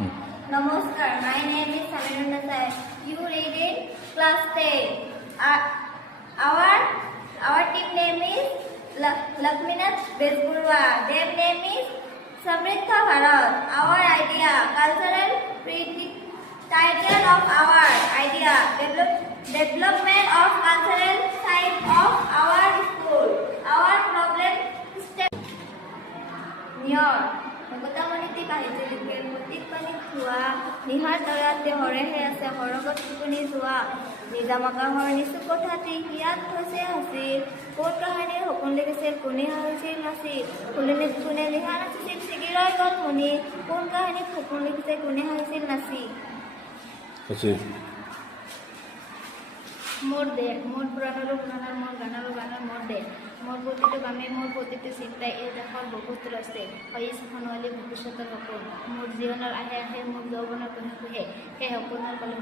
Namaskar, my name is Samirun Nasai. You read in class 10. Our team name is Lakshminath Bezburwa. Their name is Samriddha Bharat. Our idea, cultural title of our idea, development of cultural side of our school. Our problem step. Near. গোটামণিটি বাহিছে লিখেন মতিক পানী খোৱা নিহাৰ দৰাতে হৰেহে আছে হৰগত টোপনি যোৱা নিজামকাহৰ নিচু কথাটি হিয়াত থৈছে আছিল কোন কাহিনীৰ সপোন লিখিছিল কোনে হাৰিছিল নাছিল কোনে লিখা নাচিছিল চিগিৰাই গল শুনি কোন কাহিনীত সপোন লিখিছে কোনে হাৰিছিল নাছিল মোৰ দেশ মোৰ পুৰাণৰো পুৰাণৰ মোৰ গানৰো গানৰ মোৰ দেশ মোৰ প্ৰতিটো কামে মোৰ প্ৰতিটো চিন্তাই এই দেশৰ বহুত ৰচে হৈ সোণোৱালী ভৱিষ্যতৰ সপোন মোৰ জীৱনৰ আহে আহে মোৰ যৌৱনৰ কোনে কোহে সেই সপোনৰ কলম